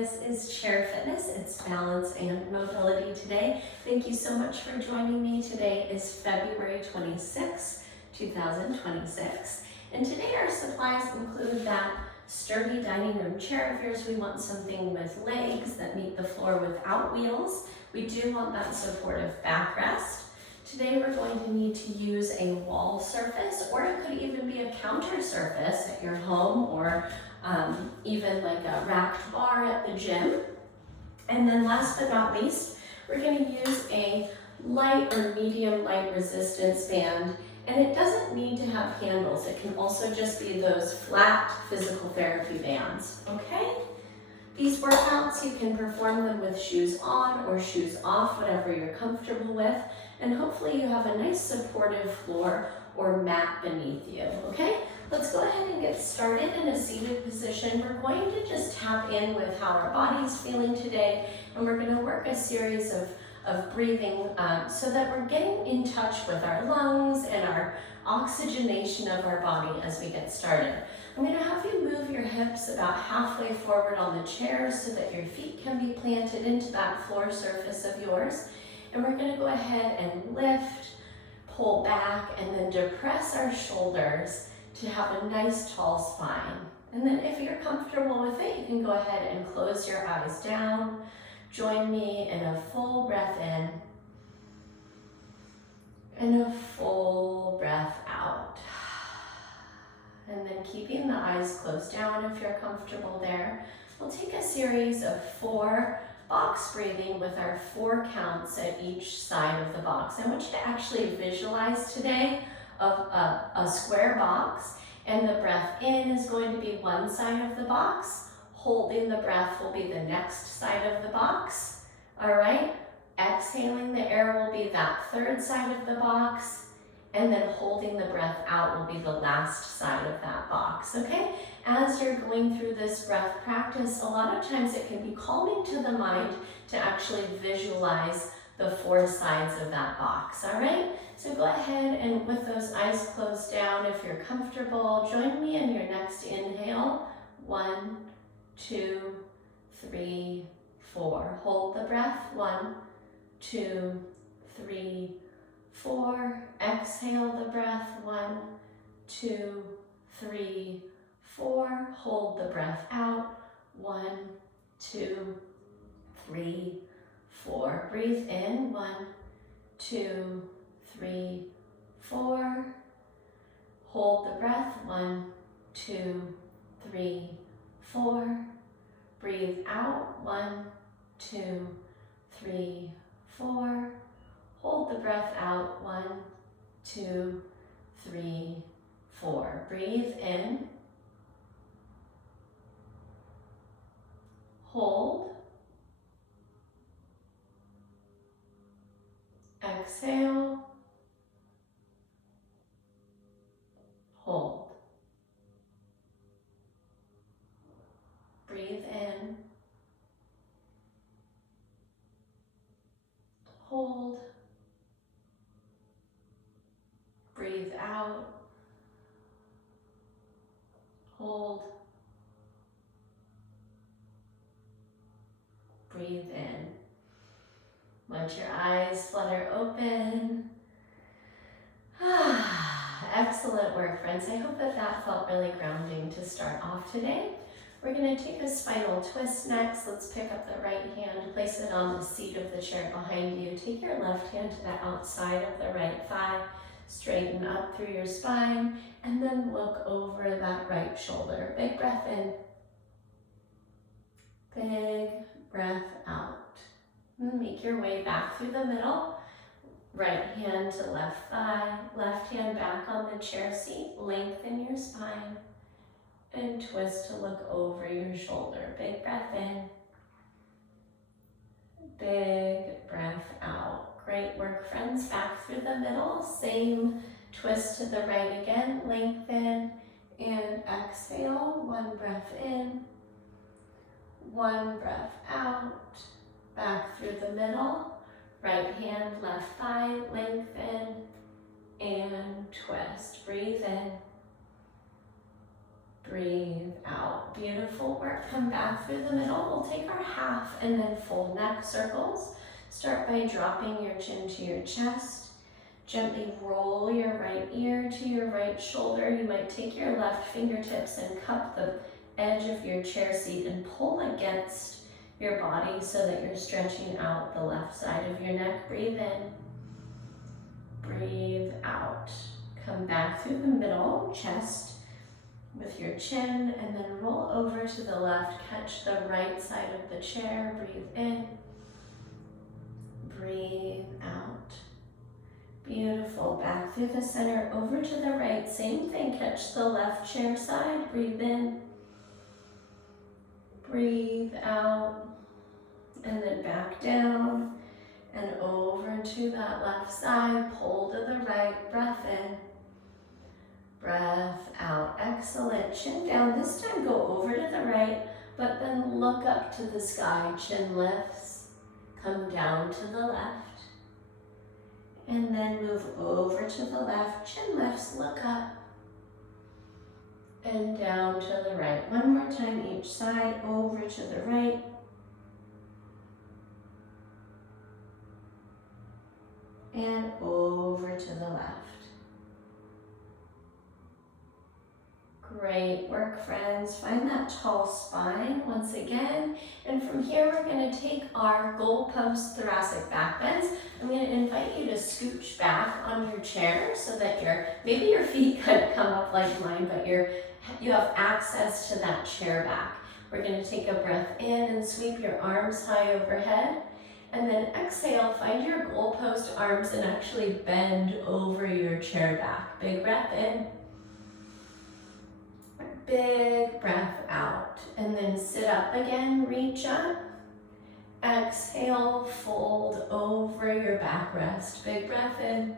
This is Chair Fitness. It's balance and mobility today. Thank you so much for joining me. Today is February 26, 2026. And today our supplies include that sturdy dining room chair of yours. We want something with legs that meet the floor without wheels. We do want that supportive backrest. Today we're going to need to use a wall surface, or it could even be a counter surface at your home, or even like a racked bar at the gym. And then last but not least, we're going to use a light or medium light resistance band, and it doesn't need to have handles. It can also just be those flat physical therapy bands, okay? These workouts, you can perform them with shoes on or shoes off, whatever you're comfortable with, and hopefully you have a nice supportive floor or mat beneath you, okay? Let's go ahead and get started in a seated position. We're going to just tap in with how our body's feeling today, and we're going to work a series of breathing so that we're getting in touch with our lungs and our oxygenation of our body as we get started. I'm going to have you move your hips about halfway forward on the chair so that your feet can be planted into that floor surface of yours. And we're going to go ahead and lift, pull back, and then depress our shoulders to have a nice tall spine. And then if you're comfortable with it, you can go ahead and close your eyes down. Join me in a full breath in and a full breath out. And then keeping the eyes closed down if you're comfortable there. We'll take a series of 4 box breathing with our 4 counts at each side of the box. I want you to actually visualize today of a square box, and the breath in is going to be one side of the box. Holding the breath will be the next side of the box. All right, exhaling the air will be that 3rd side of the box, and then holding the breath out will be the last side of that box, okay? As you're going through this breath practice, a lot of times it can be calming to the mind to actually visualize the 4 sides of that box, all right? So go ahead and with those eyes closed down, if you're comfortable, join me in your next inhale. 1, 2, 3, 4. Hold the breath. 1, 2, 3, 4. Exhale the breath. 1, 2, 3, 4. Hold the breath out. 1, 2, 3, 4. Breathe in. 1, 2, 3, 4. Hold the breath. 1, 2, 3, 4. Breathe out. 1, 2, 3, 4. Hold the breath out. 1, 2, 3, 4. Breathe in. Hold. Exhale. Hold. Breathe in. Hold. Breathe out. Hold. Breathe in. Let your eyes flutter open. Excellent work, friends. I hope that felt really grounding to start off today. We're going to take a spinal twist next. Let's pick up the right hand, place it on the seat of the chair behind you. Take your left hand to the outside of the right thigh. Straighten up through your spine, and then look over that right shoulder. Big breath in. Big breath out. Make your way back through the middle. Right hand to left thigh, left hand back on the chair seat. Lengthen your spine and twist to look over your shoulder. Big breath in. Big breath out. Great work, friends. Back through the middle. Same twist to the right again. Lengthen and exhale. 1 breath in. 1 breath out. Back through the middle. Right hand, left thigh. Lengthen and twist. Breathe in. Breathe out. Beautiful work. Come back through the middle. We'll take our half and then full neck circles. Start by dropping your chin to your chest. Gently roll your right ear to your right shoulder. You might take your left fingertips and cup the edge of your chair seat and pull against your body so that you're stretching out the left side of your neck. Breathe in. Breathe out. Come back through the middle, chest, with your chin, and then roll over to the left. Catch the right side of the chair. Breathe in. Breathe out. Beautiful. Back through the center, over to the right. Same thing. Catch the left chair side. Breathe in. Breathe out. And then back down and over to that left side. Pull to the right. Breath in. Breath out. Excellent. Chin down. This time go over to the right, but then look up to the sky. Chin lifts. Come down to the left. And then move over to the left. Chin lifts. Look up. And down to the right. One more time each side. Over to the right. And over to the left. Great work, friends. Find that tall spine once again. And from here, we're going to take our goalpost thoracic back bends. I'm going to invite you to scooch back on your chair so that maybe your feet could come up like mine, but you have access to that chair back. We're going to take a breath in and sweep your arms high overhead. And then exhale, find your goalpost arms and actually bend over your chair back. Big breath in. Big breath out. And then sit up again, reach up. Exhale, fold over your backrest. Big breath in.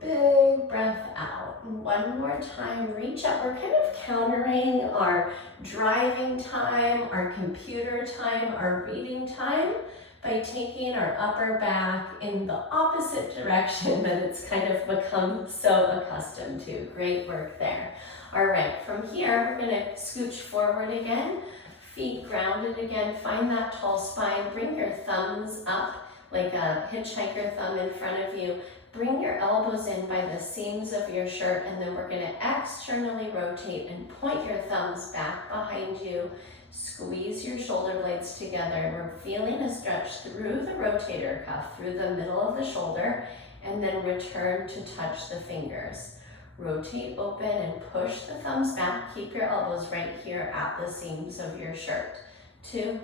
Big breath out. And one more time, reach up. We're kind of countering our driving time, our computer time, our reading time by taking our upper back in the opposite direction that it's kind of become so accustomed to. Great work there. All right, from here, we're gonna scooch forward again, feet grounded again, find that tall spine, bring your thumbs up like a hitchhiker thumb in front of you. Bring your elbows in by the seams of your shirt, and then we're gonna externally rotate and point your thumbs back behind you. Squeeze your shoulder blades together. We're feeling a stretch through the rotator cuff, through the middle of the shoulder, and then return to touch the fingers. Rotate open and push the thumbs back. Keep your elbows right here at the seams of your shirt. 2,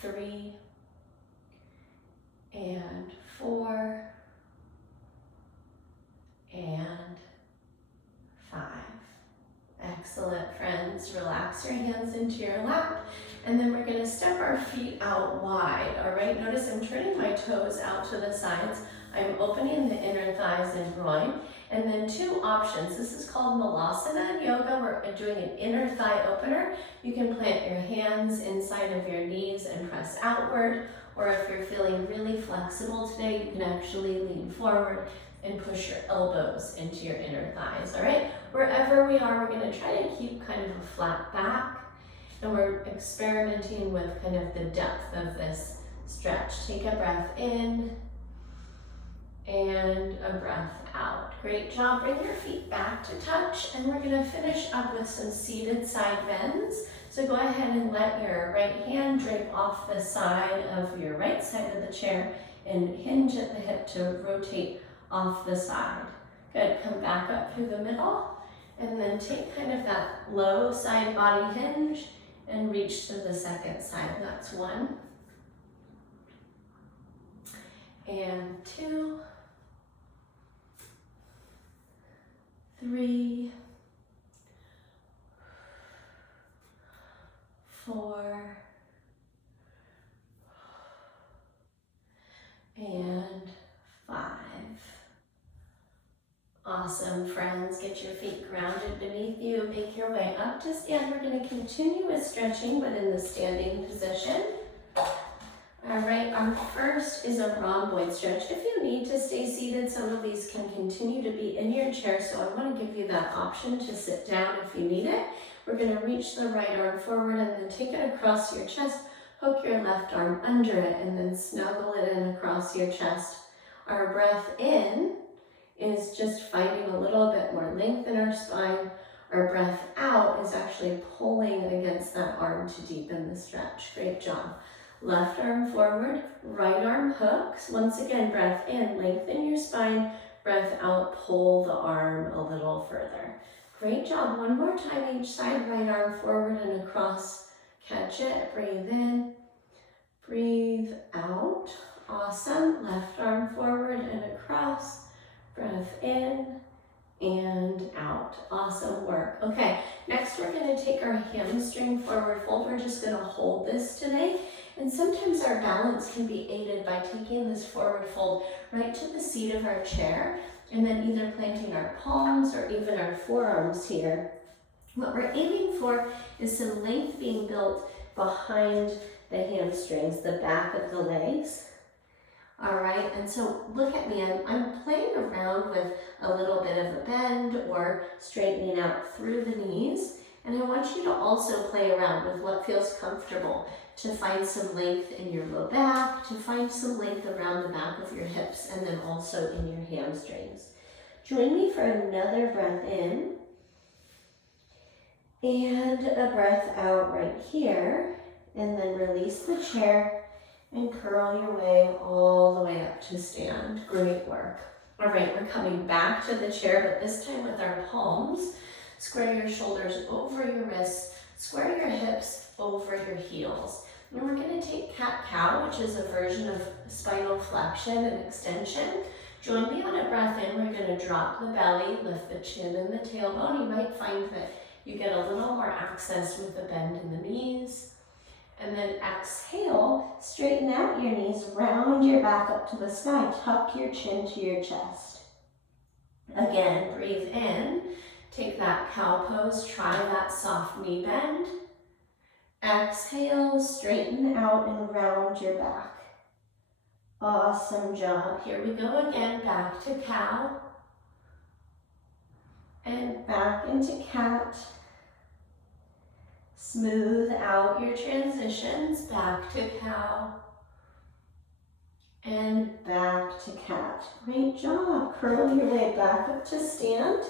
3, and 4, and 5. Excellent, friends. Relax your hands into your lap, and then we're gonna step our feet out wide, all right? Notice I'm turning my toes out to the sides. I'm opening the inner thighs and groin, and then 2 options. This is called Malasana Yoga. We're doing an inner thigh opener. You can plant your hands inside of your knees and press outward, or if you're feeling really flexible today, you can actually lean forward and push your elbows into your inner thighs, all right? Wherever we are, we're gonna try to keep kind of a flat back, and we're experimenting with kind of the depth of this stretch. Take a breath in, and a breath out. Great job. Bring your feet back to touch, and we're gonna finish up with some seated side bends. So go ahead and let your right hand drape off the side of your right side of the chair and hinge at the hip to rotate off the side. Good. Come back up through the middle, and then take kind of that low side body hinge and reach to the second side. That's 1. And 2. 3, 4, and 5. Awesome, friends. Get your feet grounded beneath you. Make your way up to stand. We're going to continue with stretching, but in the standing position. All right, our first is a rhomboid stretch. If you need to stay seated, some of these can continue to be in your chair, so I want to give you that option to sit down if you need it. We're going to reach the right arm forward and then take it across your chest, hook your left arm under it, and then snuggle it in across your chest. Our breath in is just finding a little bit more length in our spine. Our breath out is actually pulling against that arm to deepen the stretch. Great job. Left arm forward, right arm hooks. Once again, breath in, lengthen your spine. Breath out, pull the arm a little further. Great job. One more time each side, right arm forward and across. Catch it, breathe in, breathe out. Awesome. Left arm forward and across. Breath in and out. Awesome work. Okay, next we're going to take our hamstring forward fold. We're just going to hold this today. And sometimes our balance can be aided by taking this forward fold right to the seat of our chair and then either planting our palms or even our forearms here. What we're aiming for is some length being built behind the hamstrings, the back of the legs. All right, and so look at me, I'm playing around with a little bit of a bend or straightening out through the knees. And I want you to also play around with what feels comfortable to find some length in your low back, to find some length around the back of your hips, and then also in your hamstrings. Join me for another breath in and a breath out right here, and then release the chair and curl your way all the way up to stand. Great work. All right, we're coming back to the chair, but this time with our palms. Square your shoulders over your wrists, square your hips over your heels. And we're going to take cat-cow, which is a version of spinal flexion and extension. Join me on a breath in. We're going to drop the belly, lift the chin and the tailbone. You might find that you get a little more access with the bend in the knees. And then exhale, straighten out your knees, round your back up to the sky, tuck your chin to your chest. Again, breathe in. Take that cow pose, try that soft knee bend. Exhale, straighten out and round your back. Awesome job. Here we go again, back to cow. And back into cat. Smooth out your transitions, back to cow. And back to cat. Great job. Curl your way back up to stand.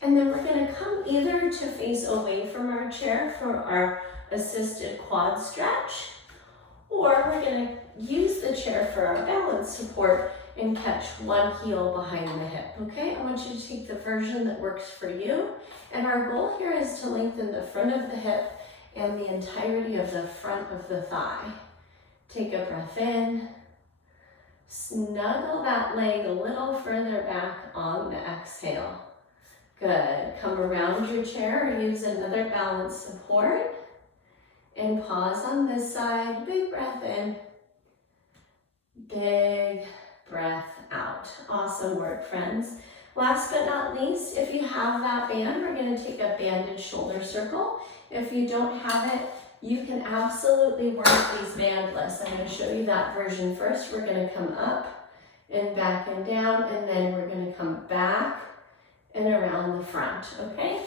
And then we're going to come either to face away from our chair for our assisted quad stretch, or we're going to use the chair for our balance support and catch one heel behind the hip, okay? I want you to take the version that works for you. And our goal here is to lengthen the front of the hip and the entirety of the front of the thigh. Take a breath in. Snuggle that leg a little further back on the exhale. Good. Come around your chair or use another balance support. And pause on this side. Big breath in. Big breath out. Awesome work, friends. Last but not least, if you have that band, we're going to take a banded shoulder circle. If you don't have it, you can absolutely work these bandless. I'm going to show you that version first. We're going to come up and back and down, and then we're going to come back and around the front, okay?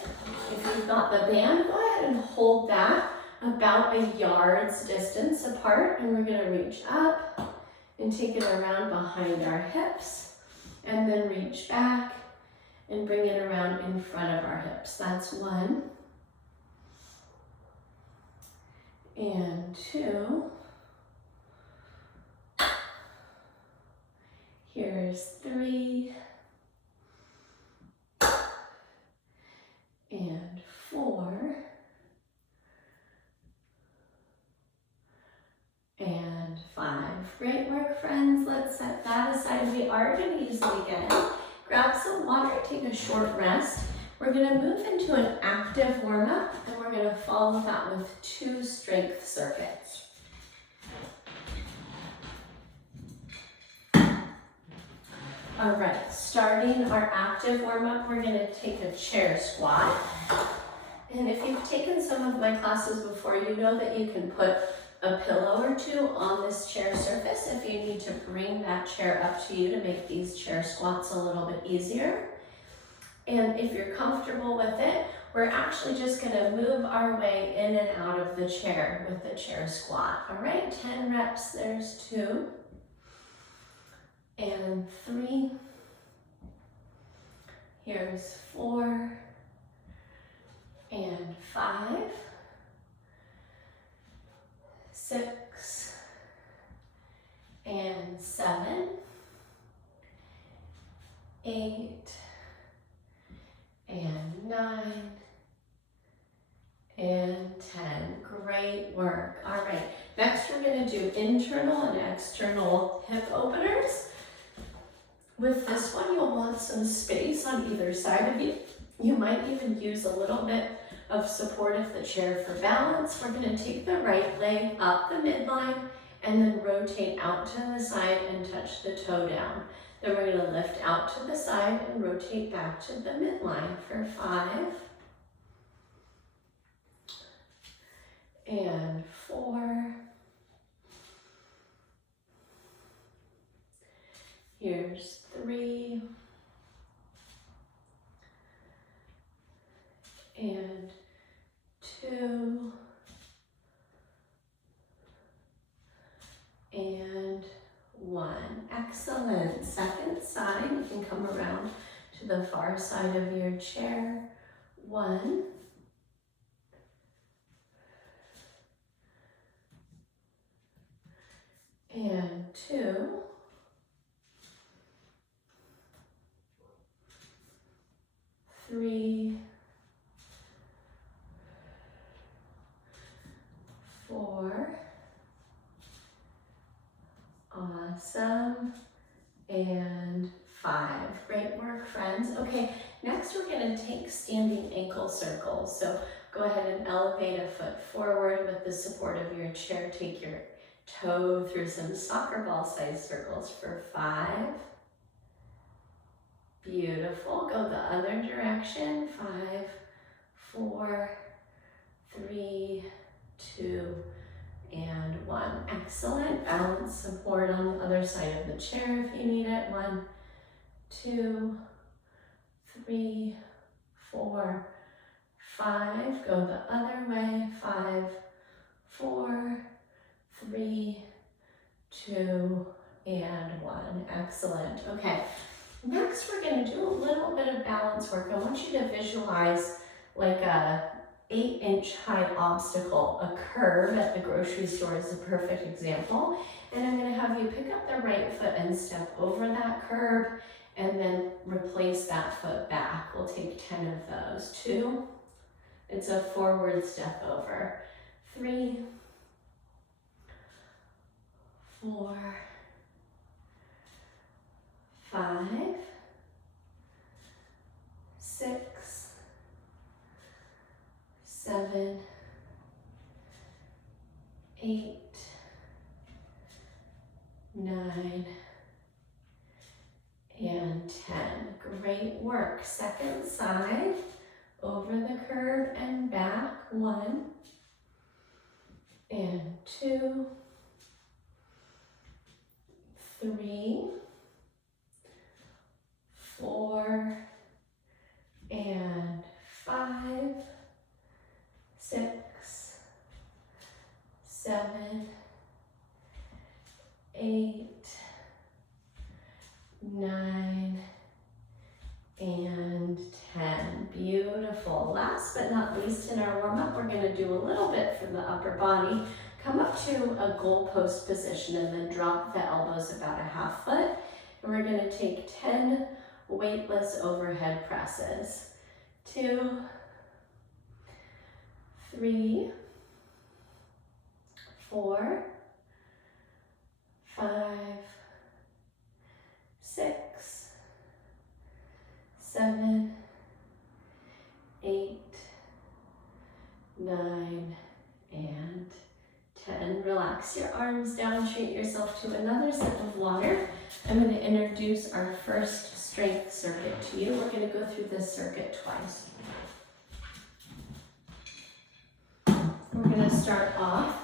If you've got the band, go ahead and hold that about a yard's distance apart, and we're going to reach up and take it around behind our hips, and then reach back and bring it around in front of our hips. That's 1 and 2. Here's 3 and 4 and 5. Great work, friends. Let's set that aside. We are going to use it again. Grab some water, take a short rest. We're going to move into an active warm-up, and we're going to follow that with 2 strength circuits. All right, starting our active warm-up, we're going to take a chair squat. And if you've taken some of my classes before, you know that you can put a pillow or two on this chair surface if you need to bring that chair up to you to make these chair squats a little bit easier. And if you're comfortable with it, we're actually just gonna move our way in and out of the chair with the chair squat. All right, 10 reps, there's 2 and 3. Here's 4 and 5, 6 and 7, 8 and 9 and 10. Great work. All right, next we're going to do internal and external hip openers. With this one, you'll want some space on either side of you. You might even use a little bit of support of the chair for balance. We're going to take the right leg up the midline and then rotate out to the side and touch the toe down. Then we're going to lift out to the side and rotate back to the midline for 5 and 4. Here's 3 and 2 and 1. Excellent. Second side, you can come around to the far side of your chair. 1 and 2 3 4. Awesome. And 5. Great work, friends. Okay, next we're going to take standing ankle circles. So go ahead and elevate a foot forward with the support of your chair. Take your toe through some soccer ball size circles for 5. Beautiful. Go the other direction. 5, 4, 3, 2, and 1. Excellent. Balance support on the other side of the chair if you need it. 1, 2, 3, 4, 5. Go the other way. 5, 4, 3, 2, and 1. Excellent. Okay. Next, we're going to do a little bit of balance work. I want you to visualize like a 8-inch high obstacle. A curb at the grocery store is a perfect example. And I'm going to have you pick up the right foot and step over that curb and then replace that foot back. We'll take 10 of those. 2, it's a forward step over. 3, 4, 5, 6, 7, 8, 9, and 10. Great work. Second side, over the curb and back. 1 and 2, 3, 4 and 5, 6, 7, 8, 9, and 10. Beautiful. Last but not least in our warm-up, we're going to do a little bit for the upper body. Come up to a goalpost position and then drop the elbows about a half foot. And we're going to take 10 weightless overhead presses. 2, 3, 4, 5, 6, 7, 8, 9, and 10. Relax your arms down, treat yourself to another sip of water. I'm going to introduce our first strength circuit to you. We're going to go through this circuit twice. We're going to start off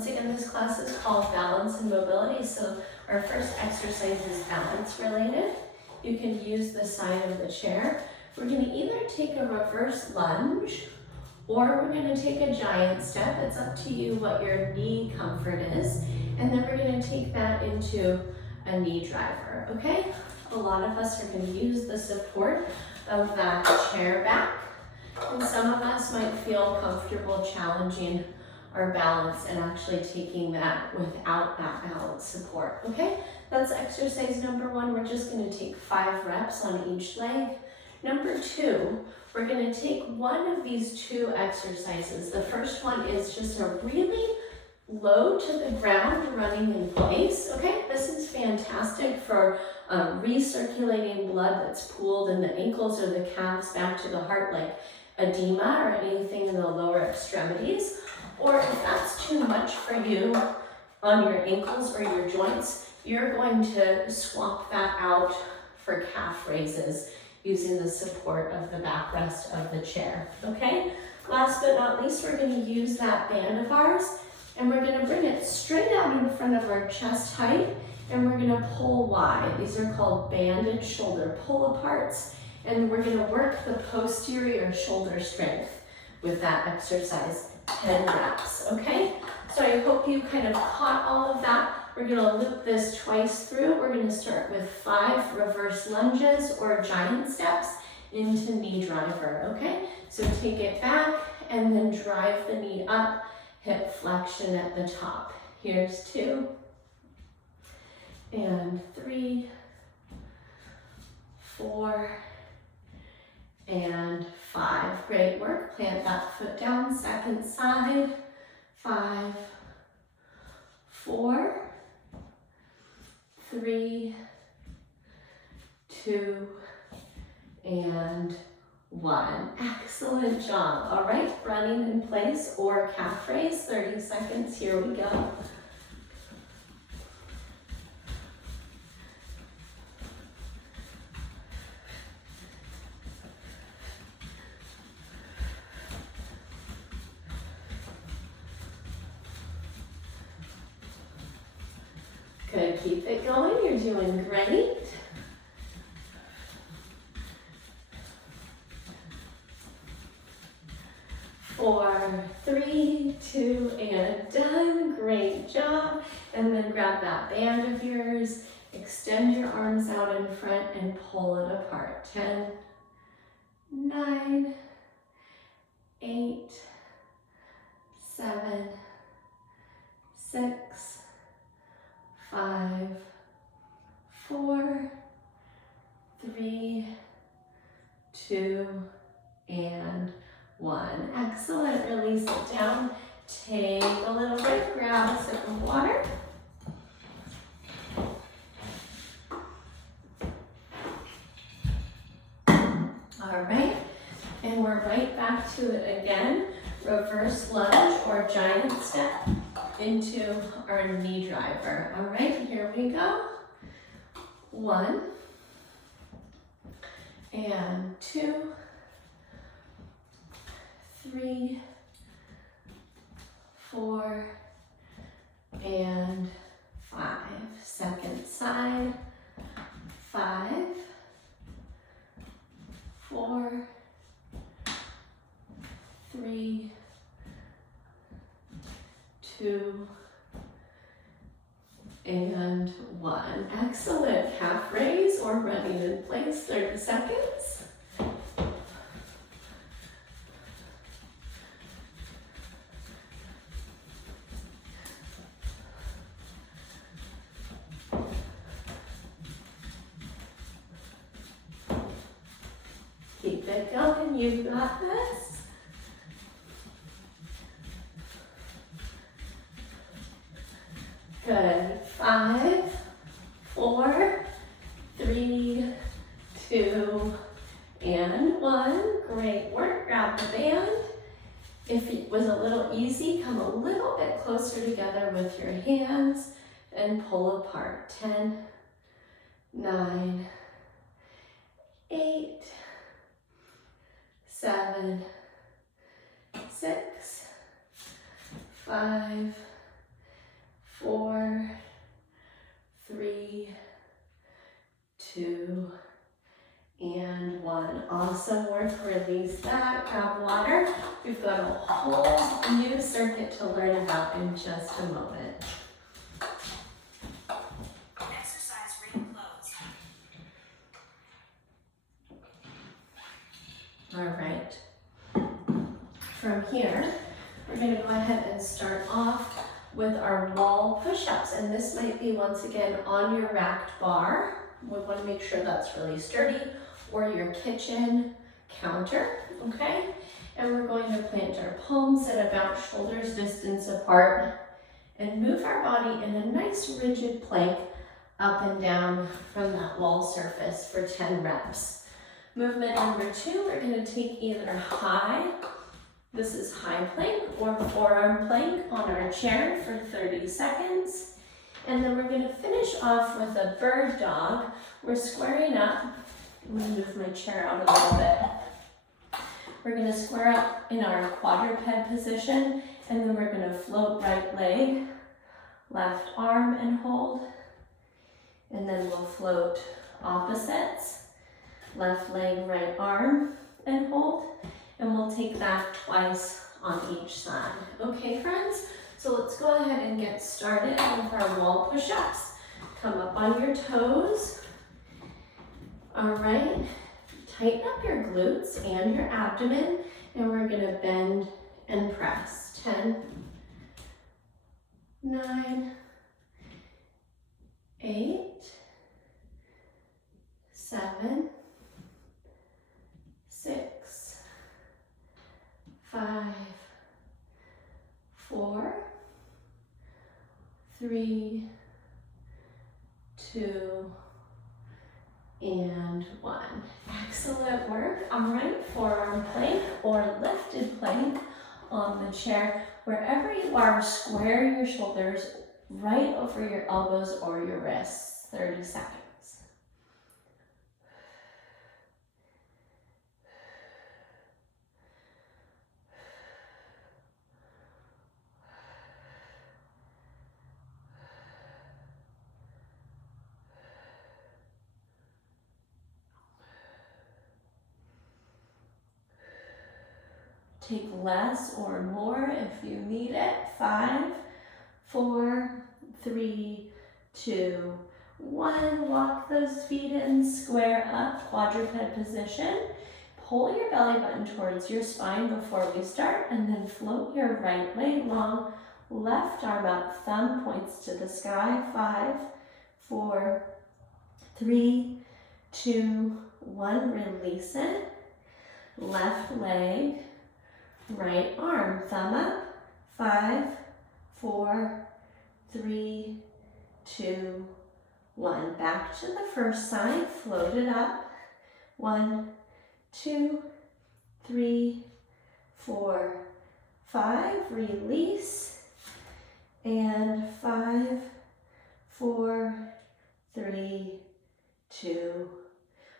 Once again, this class is called Balance and Mobility, so our first exercise is balance related. You can use the side of the chair. We're going to either take a reverse lunge or we're going to take a giant step. It's up to you what your knee comfort is. And then we're going to take that into a knee driver, okay? A lot of us are going to use the support of that chair back. And some of us might feel comfortable challenging our balance and actually taking that without that balance support, okay? That's exercise number 1. We're just going to take 5 reps on each leg. Number 2, we're going to take one of these 2 exercises. The first one is just a really low to the ground running in place, okay? This is fantastic for recirculating blood that's pooled in the ankles or the calves back to the heart, like edema or anything in the lower extremities. Or if that's too much for you on your ankles or your joints, you're going to swap that out for calf raises using the support of the backrest of the chair, okay? Last but not least, we're going to use that band of ours and we're going to bring it straight out in front of our chest height and we're going to pull wide. These are called banded shoulder pull-aparts, and we're going to work the posterior shoulder strength with that exercise. 10 reps, okay? So I hope you kind of caught all of that. We're gonna loop this twice through. We're gonna start with 5 reverse lunges or giant steps into knee driver, okay? So take it back and then drive the knee up, hip flexion at the top. Here's 2, and 3, 4, and 5. Great work. Plant that foot down. Second side. 5, 4, 3, 2, and 1. Excellent job. All right, running in place or calf raise. 30 seconds. Here we go. Good, keep it going, you're doing great. Four, 3, 2, and done. Great job. And then grab that band of yours, extend your arms out in front and pull it apart. 10, 9, 8, 7, 6, 5, 4, 3, 2, and 1. Excellent. Release it down. Take a little break. Grab a sip of water. All right. And we're right back to it again. Reverse lunge or giant step into our knee driver. All right, here we go. 1 and 2, 3, 4, and 5. Second side. 5, 4, 3, 2, and 1. Excellent. Calf raise or running in place. 30 seconds. Keep it going. You've got this. Good. 5, 4, 3, 2, and 1. Great work. Grab the band. If it was a little easy, come a little bit closer together with your hands and pull apart. 10, 9, 8, 7, 6, 5, 4, 3, 2, and 1. Awesome work. Release that. Grab water. We've got a whole new circuit to learn about in just a moment. Exercise ring closed. All right. From here, we're going to go ahead and start off with our wall push-ups. And this might be, once again, on your racked bar. We want to make sure that's really sturdy, or your kitchen counter, okay? And we're going to plant our palms at about shoulders distance apart and move our body in a nice rigid plank up and down from that wall surface for 10 reps. Movement number 2, we're going to take either high, this is high plank, or forearm plank on our chair for 30 seconds. And then we're going to finish off with a bird dog. We're squaring up. I'm going to move my chair out a little bit. We're going to square up in our quadruped position, and then we're going to float right leg, left arm and hold, and then we'll float opposites, left leg, right arm and hold, and we'll take that twice on each side. Okay, friends? So let's go ahead and get started with our wall push-ups. Come up on your toes. All right, tighten up your glutes and your abdomen, and we're gonna bend and press. 10, 9, 8, 7, 6, 5, 4, 3, 2, and 1. Excellent work. All right, forearm plank or lifted plank on the chair. Wherever you are, square your shoulders right over your elbows or your wrists. 30 seconds. Take less or more if you need it. 5, 4, 3, 2, 1. Walk those feet in, square up, quadruped position. Pull your belly button towards your spine before we start, and then float your right leg long, left arm up, thumb points to the sky. 5, 4, 3, 2, 1. Release it. Left leg, right arm, thumb up. 5, 4, 3, 2, 1. Back to the first side, float it up. 1, 2, 3, 4, 5. Release. And 5, 4, 3, 2,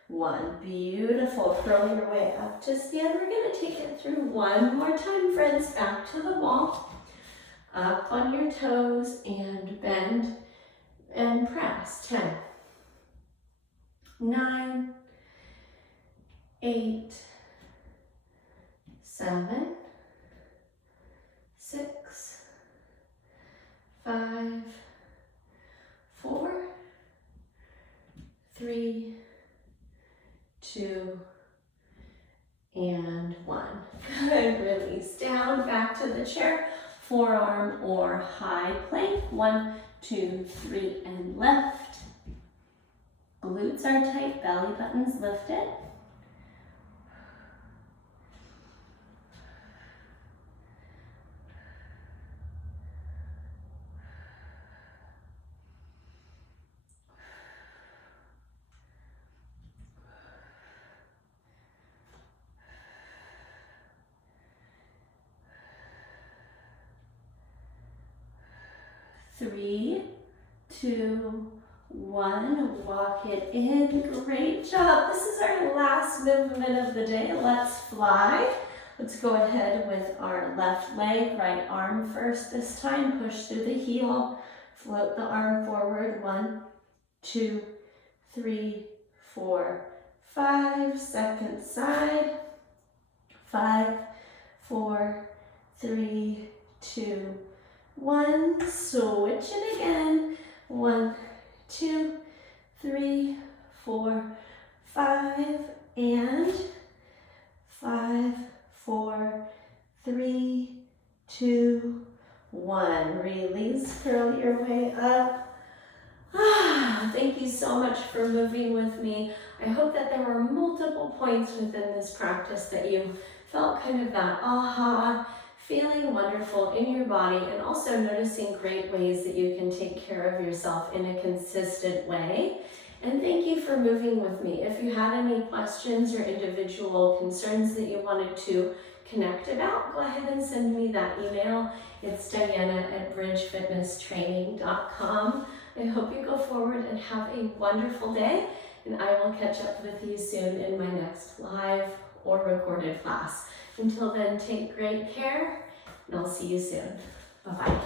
1. Beautiful. Curl your way up to stand. We're going to take it through one more time, friends. Back to the wall. Up on your toes and bend and press. 10, 9, 8, 7, 6, 5, 4, 3, 2, and 1. Good. Release down, back to the chair. Forearm or high plank. 1, 2, 3, and lift. Glutes are tight, belly button's lifted. Three, 2, 1. Walk it in. Great job. This is our last movement of the day. Let's fly. Let's go ahead with our left leg, right arm first this time. Push through the heel. Float the arm forward. 1, 2, 3, 4, 5. Second side. 5, 4, 3, 2, 1. Switch it again. 1, 2, 3, 4, 5, and 5, 4, 3, 2, 1. Release, curl your way up. Thank you so much for moving with me. I hope that there were multiple points within this practice that you felt kind of that aha, feeling wonderful in your body, and also noticing great ways that you can take care of yourself in a consistent way. And thank you for moving with me. If you had any questions or individual concerns that you wanted to connect about, go ahead and send me that email. It's Diana@bridgefitnesstraining.com. I hope you go forward and have a wonderful day, and I will catch up with you soon in my next live or recorded class. Until then, take great care, and I'll see you soon. Bye-bye.